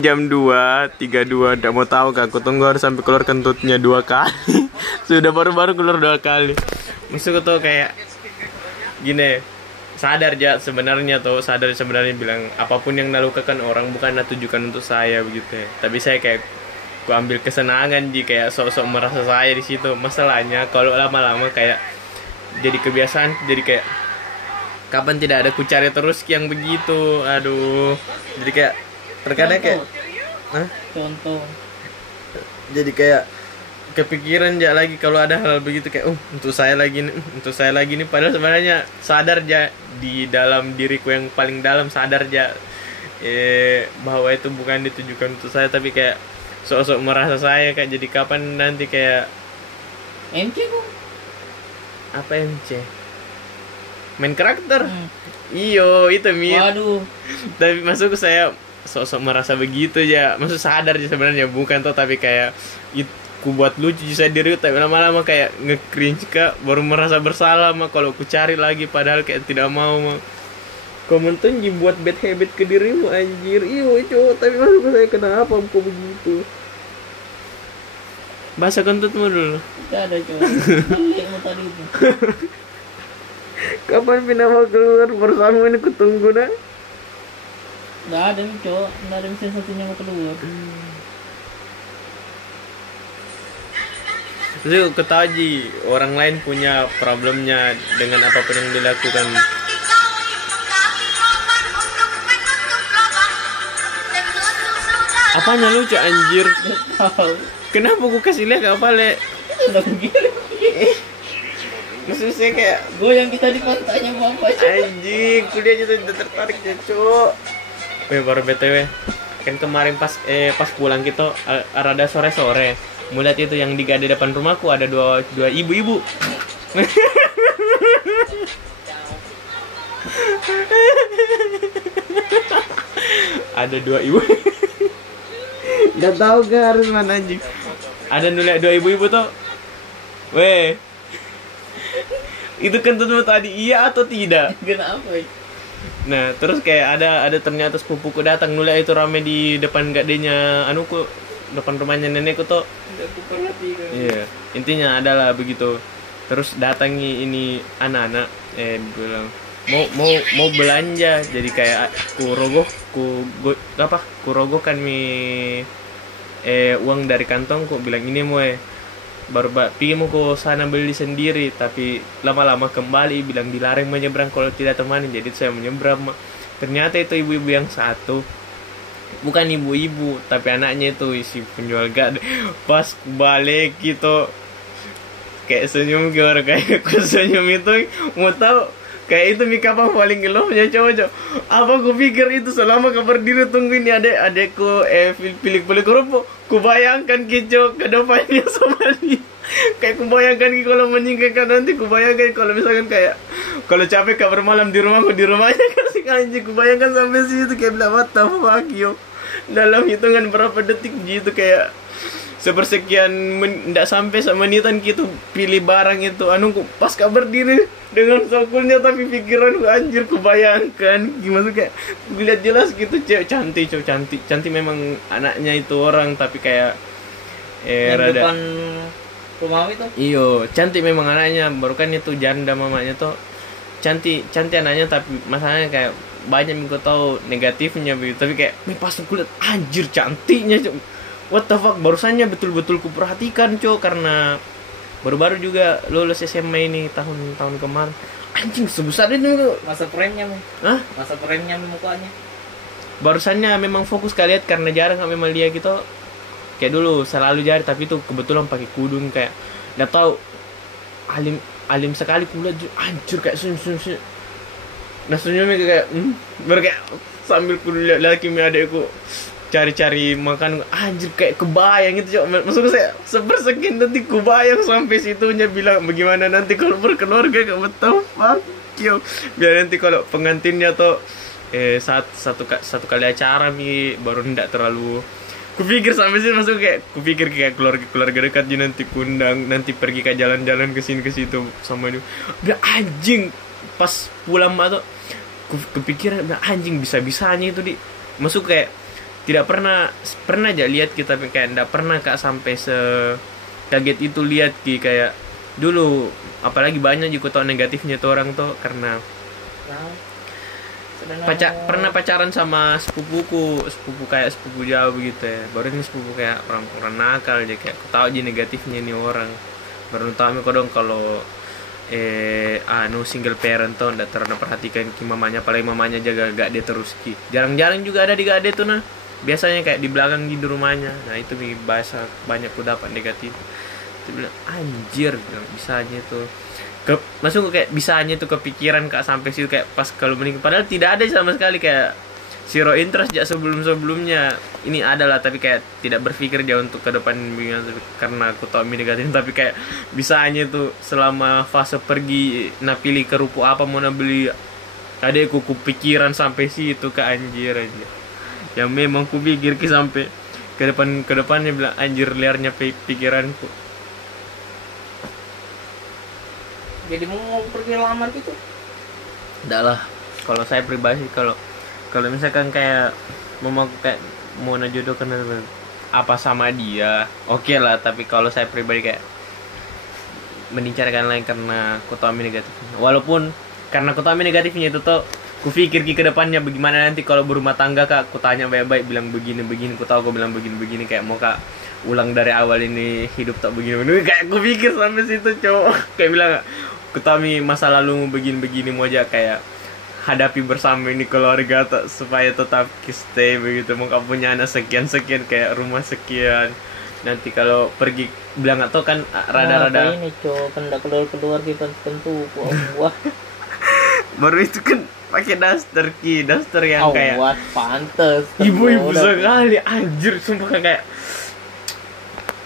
jam 2.32 tidak mau tahu kak, aku tunggu harus sampai keluar kentutnya 2 kali. Sudah baru-baru keluar 2 kali. Maksudku tuh kayak gini, sadar sebenarnya bilang apapun yang dilakukan orang bukanlah tujukan untuk saya begitu ya. Tapi saya kayak aku ambil kesenangan kayak sok-sok merasa saya di situ. Masalahnya kalau lama-lama kayak jadi kebiasaan, jadi kayak kapan tidak ada ku cari terus yang begitu. Aduh, jadi kayak terkadang kayak contoh jadi kayak kepikiran lagi kalau ada hal begitu kayak untuk saya lagi nih padahal sebenarnya sadar di dalam diriku yang paling dalam sadar bahwa itu bukan ditujukan untuk saya, tapi kayak sok-sok merasa saya kayak jadi kapan nanti kayak MC kok apa MC main karakter. Iyo itu waduh, tapi masuk saya sok-sok merasa begitu maksud sadar sebenarnya bukan tuh, tapi kayak ku buat lucu saya diri, tapi lama-lama kayak nge-cringe kak, baru merasa bersalah mah kalau ku cari lagi padahal kayak tidak mau mah. Kamu tuh buat bad habit ke dirimu anjir. Iyo cowok, tapi masuk saya kenapa kok begitu? Bahasa kentutmu dulu. tidak ada cowok. Lihatmu tadi itu. Kapan pindah mau keluar bersama ini kutunggu dah. Nggak ada nih cowok, nggak ada sensasinya mau keluar. Terus ketaji orang lain punya problemnya dengan apapun yang dilakukan. Apanya lucu anjir? Tahu. Kenapa gue kasih lihat apa le? Udah begini. Maksudnya kayak Goyang kita di pantainya bapak. anjing, kuliah aja udah tertarik ya cok. Baru BTW kan kemarin pas pulang gitu rada sore-sore melihat itu yang di gade depan rumahku ada dua ibu-ibu. Ada 2 ibu. Gak tahu gak harus mana anjing. Ada nulis 2 ibu-ibu tuh. Weh. Itu kentutmu tadi iya atau tidak? Kenapa? Nah, terus kayak ada ternyata sepupuku datang nulis itu rame di depan gadenya anuku, depan rumahnya nenekku tuh. Aku perhatikan. Iya, intinya adalah begitu. Terus datangi ini anak-anak bilang mau belanja, jadi kayak kurogohkan uang dari kantongku, bilang ini baru pergi mau ke sana beli sendiri, tapi lama-lama kembali bilang dilarang menyeberang kalau tidak temani, jadi saya menyeberang. Ternyata itu ibu-ibu yang satu bukan ibu-ibu tapi anaknya itu isi penjual gade. Pas balik gitu kayak senyum kayak aku senyum itu mau tahu kayak itu mika apa paling gelapnya cowok. Apa aku pikir itu selama kabar diri tunggu ini adekku pilih kerupuk, kubayangkan kicau ke depannya sama dia. Kayak kubayangkan kalau menyingkirkan nanti, kubayangkan kalau misalkan kayak kalau capek kabar malam di rumahnya kasih anjing, kubayangkan sampai situ kayak bilang what the fuck yo. Dalam hitungan berapa detik gitu kayak sepersekian tidak sampai semenitan gitu pilih barang itu pas kabar diri dengan sokulnya, tapi pikiran anjir kubayangkan gimana kayak lihat jelas gitu cewek cantik memang anaknya itu orang, tapi kayak Yang rada depan rumah itu. iyo cantik memang anaknya, baru kan itu janda mamanya tuh cantik anaknya, tapi masalahnya kayak banyak yang gue tahu negatifnya begitu, tapi kayak pas aku lihat anjir cantiknya cok. What the fuck, barusannya betul-betul kuperhatikan cok, karena baru-baru juga lulus SMA ini tahun kemarin. Anjing sebesar itu Masa premnya hah? Masa premnya mukanya. Barusannya memang fokus kalian karena jarang memang dia gitu. Kayak dulu selalu jari, tapi itu kebetulan pakai kudung kayak nggak tahu alim sekali kulihat anjir kayak senyum. Nah senyumnya kayak baru kayak sambil kulihat lagi adekku cari-cari makan anjir kayak kebayang gitu cok. Maksudnya saya sepersekian nanti kebayang sampai situnya bilang bagaimana nanti kalau berkeluarga kayak what the fuck yo. Biar nanti kalau pengantinnya tuh satu kali acara baru ndak terlalu kupikir sampai sini, masuk kayak kupikir kayak keluarga dekatnya nanti kundang, nanti pergi ke jalan-jalan ke sini ke situ sama dia. Udah anjing pas pulang tuh kepikiran anjing bisa-bisanya itu masuk kayak tidak pernah aja lihat kita, tapi kayak tidak pernah kak sampai kaget itu lihat ki kayak dulu. Apalagi banyak juga tau negatifnya tuh orang tuh karena pernah pacaran sama sepupu kayak sepupu jauh gitu ya. Baru ini sepupu kayak orang nakal aja, kayak aku tahu aja negatifnya nih orang. Baru tahu kodong kalau single parent tuh ndak terlalu perhatikan ki mamanya, apalagi mamanya jaga gak dia terus ki. Jarang-jarang juga ada di gak dia tuh nah. Biasanya kayak di belakang di rumahnya. Nah itu bahasa banyak ku dapat negatif. Itu bilang anjir, bisanya tuh masuk kayak bisanya tuh kepikiran kak sampai situ kayak pas kalau menikah, padahal tidak ada sama sekali kayak zero interest ya sebelumnya ini adalah, tapi kayak tidak berpikir jauh untuk ke depan karena aku tahu negatif. Tapi kayak bisanya tuh selama fase pergi pilih kerupuk apa mau beli, adekku pikiran sampai situ ke anjir aja. Yang memang ku pikir sampai ke depannya bilang anjir liarnya pikiranku. Jadi mau pergi lamar gitu? Enggak lah. Kalau saya pribadi kalau misalkan kayak mau najodohkan apa sama dia, oke lah. Tapi kalau saya pribadi kayak mending carikan lain karena aku tahu negatifnya. Walaupun karena aku tahu negatifnya itu tuh ku pikir ke depannya bagaimana nanti kalau berumah tangga kak, ku tanya baik-baik bilang begini, ku tahu aku bilang begini kayak mau kak ulang dari awal ini hidup tak begini kayak ku pikir sampai situ cowok kayak bilang ku tahu masa lalu begini mau aja kayak hadapi bersama ini keluarga tak supaya tetap stay begitu. Mau kak punya anak sekian kayak rumah sekian, nanti kalau pergi bilang atau kan rada-rada ini cowok kan udah keluar kita tentu wah baru itu kan pakai daster yang kayak pantes ibu-ibu sekali anjir sumpah kayak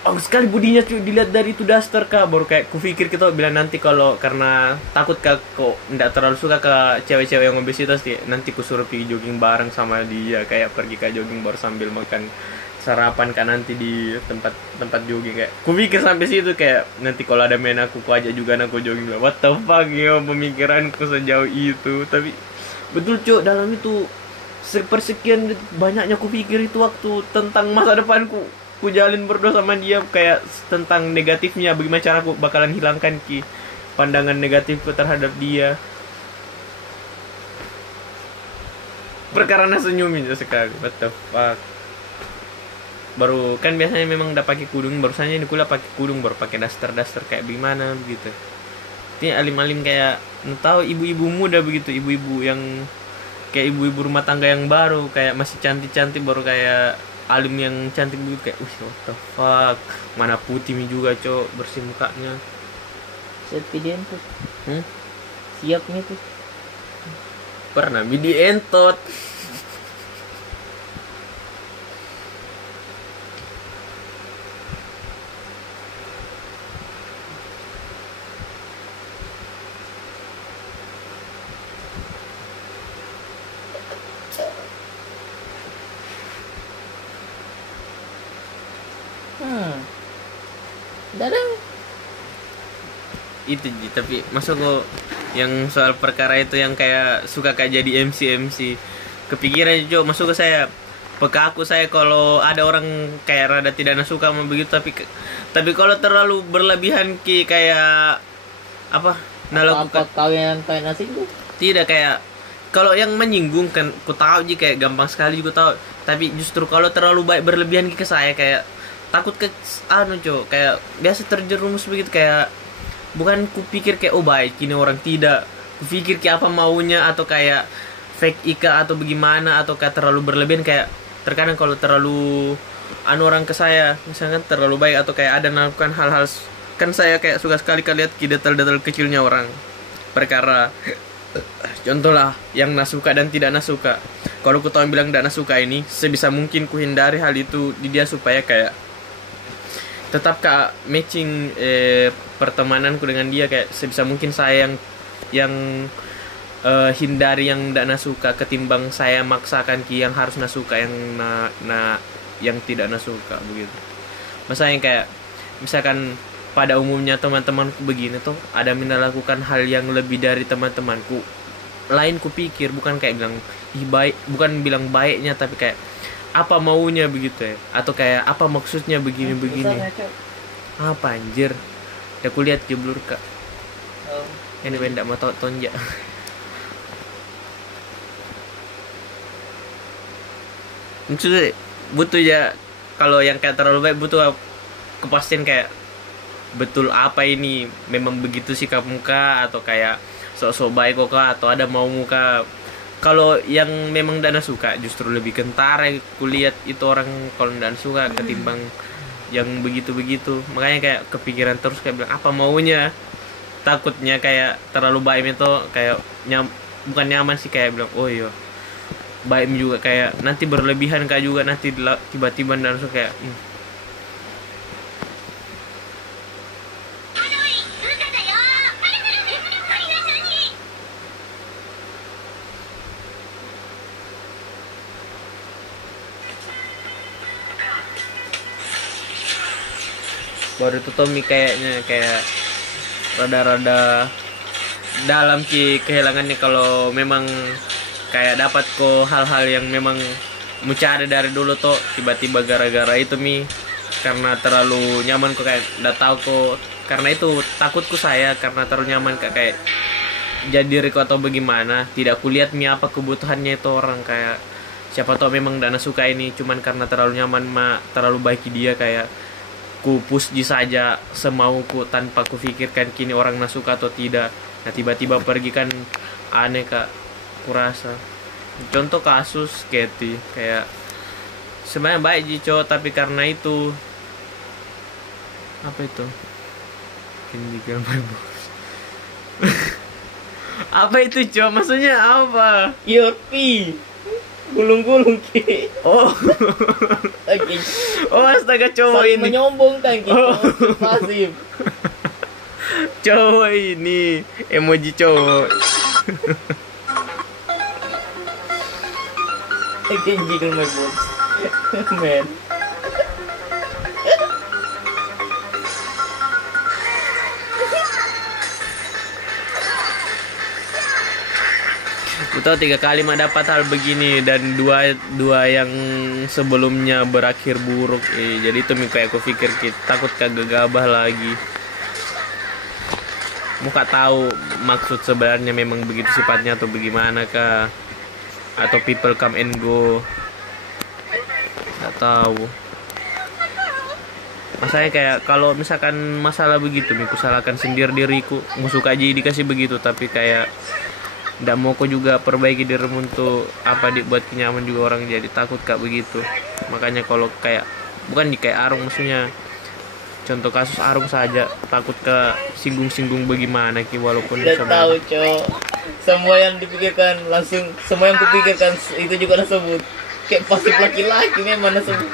bagus sekali budinya cuy dilihat dari itu daster kak. Baru kayak kupikir kita bilang nanti kalau karena takut kak kok nggak terlalu suka ke cewek-cewek yang obesitas nanti ku suruh pergi jogging bareng sama dia, kayak pergi ke jogging baru sambil makan sarapan kan nanti di tempat jogging. Kayak kupikir sampai situ kayak nanti kalau ada main aku ajak juga aku jogging. What the fuck ya pemikiranku sejauh itu. Tapi betul cuy dalam itu sepersekian banyaknya kupikir itu waktu tentang masa depanku. Ku jalin berdua sama dia kayak tentang negatifnya bagaimana cara aku bakalan hilangkan pandangan negatifku terhadap dia. Perkara senyumin sekali. What the fuck. Baru kan biasanya memang udah pakai kudung, barusannya di kuliah pakai kudung baru pakai daster kayak gimana begitu. Ini alim-alim kayak tahu ibu-ibu muda begitu, ibu-ibu yang kayak ibu-ibu rumah tangga yang baru kayak masih cantik-cantik baru kayak alim yang cantik begitu kayak what the fuck, mana putih juga cok bersih mukanya. Siap video tuh. Siap nih tuh. Pernah video entot. Dadang. Itu tapi masuk kok yang soal perkara itu yang kayak suka kayak jadi MC kepikiran cok masuk ke saya peka aku saya kalau ada orang kayak rada tidak suka sama begitu, tapi kalau terlalu berlebihan kayak apa lakukan kalian kayak nasi itu tidak kayak kalau yang menyinggung kan ku tahu sih kayak gampang sekali juga tahu, tapi justru kalau terlalu baik berlebihan ke saya kayak takut ke cok kayak biasa terjerumus begitu kayak bukan kupikir kayak baik ini orang tidak kupikir kayak apa maunya atau kayak fake ika atau bagaimana atau kayak terlalu berlebihan kayak terkadang kalau terlalu orang ke saya misalkan terlalu baik atau kayak ada melakukan hal-hal kan saya kayak suka sekali lihat detail-detail kecilnya orang perkara contoh lah yang nasuka dan tidak nasuka. Kalau ku tahu bilang tidak nasuka ini sebisa mungkin ku hindari hal itu di dia supaya kayak tetap kak matching pertemananku dengan dia kayak sebisa mungkin saya yang hindari yang tidak nasuka ketimbang saya maksakan yang harus nasuka yang tidak nasuka begitu. Masalahnya kayak misalkan pada umumnya teman-temanku begini tuh ada melakukan hal yang lebih dari teman-temanku lain, kupikir bukan kayak bilang baik, bukan bilang baiknya tapi kayak apa maunya begitu ya, atau kayak apa maksudnya begini-begini. Besarnya, Cok. Apa anjir? Ya aku lihat jeblur kak. Oh. Ini benda mau tonjak. Maksudnya butuh ya, kalau yang kayak terlalu baik butuh kepastian kayak betul apa ini memang begitu sikap muka atau kayak sok-sok baik kok kak, atau ada mau muka. Kalau yang memang Dana suka justru lebih kentara kulihat itu orang kalau Dana suka ketimbang yang begitu-begitu. Makanya kayak kepikiran terus kayak bilang apa maunya. Takutnya kayak terlalu baik itu kayak bukan nyaman sih, kayak bilang oh iya baik juga kayak nanti berlebihan kak juga, nanti tiba-tiba dan langsung kayak baru itu Tommy kayaknya kayak rada-rada dalam kehilangannya kalau memang kayak dapat kok hal-hal yang memang mencari dari dulu tuh tiba-tiba gara-gara itu karena terlalu nyaman kok kayak nggak tahu kok, karena itu takutku saya karena terlalu nyaman kayak jadi Riko atau bagaimana, tidak kulihat apa kebutuhannya itu orang, kayak siapa tahu memang Dana suka ini cuman karena terlalu nyaman terlalu baik dia, kayak ku push saja semauku tanpa ku pikirkan kini orang suka atau tidak. Nah tiba-tiba pergi kan aneh kak, kurasa. Contoh kasus Katy kayak sebenarnya baik Jico, tapi karena itu apa itu apa itu Cok, maksudnya apa? Your pee gulung-gulung ki. Oh Oke. oh astaga cowok Saling ini menyombongkan gitu. Oh. Pasif. Cowok ini emoji cowok. I can jiggle my boobs. Man. Aku tahu 3 kali mah dapat hal begini dan dua yang sebelumnya berakhir buruk. Jadi itu kayak aku pikir takut kegagabah lagi. Muka tahu maksud sebenarnya memang begitu sifatnya atau bagaimana kah? Atau people come and go, nggak tahu. Masanya kayak kalau misalkan masalah begitu aku salahkan sendiri diriku, musuh aja dikasih begitu, tapi kayak nggak mau kok juga perbaiki dirimu untuk apa dibuat kenyaman juga orang, jadi takut kak begitu. Makanya kalau kayak bukan di kayak Arung, maksudnya contoh kasus Arung saja takut ke singgung-singgung bagaimana ki, walaupun Udah tahu Cok, semua yang dipikirkan langsung, semua yang kupikirkan itu juga disebut kayak pasif laki-laki memang disebut.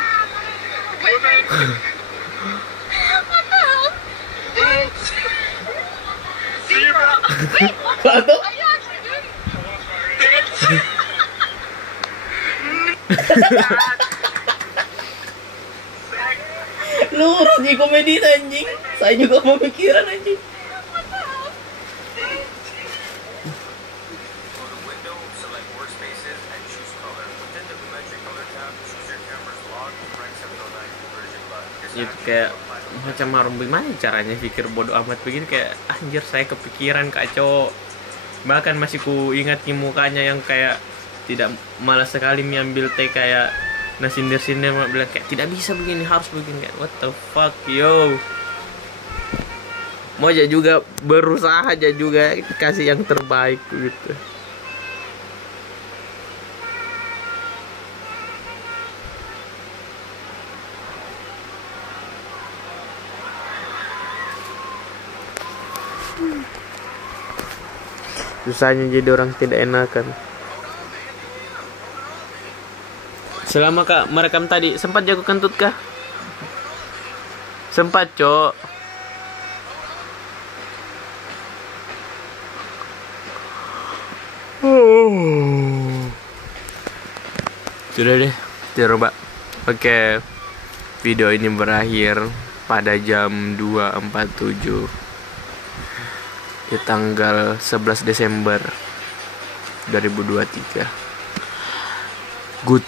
Atau lurus di komedi anjing. Saya juga mau pikiran anjing. itu kayak macam harum, gimana caranya pikir bodoh amat begini, kayak anjir saya kepikiran kacau. Bahkan masih ku ingat mukanya yang kayak tidak, malas sekali ambil teh kayak sindir-sindir bilang kayak tidak bisa begini, harus begini, kayak what the fuck yo. Mau aja juga berusaha aja juga kasih yang terbaik gitu. Susahnya jadi orang tidak enakan. Selama kak merekam tadi sempat jago kentut kah? Sempat Cok. Sudah deh, coba. Oke, video ini berakhir pada jam 2.47 di tanggal 11 Desember 2023. Good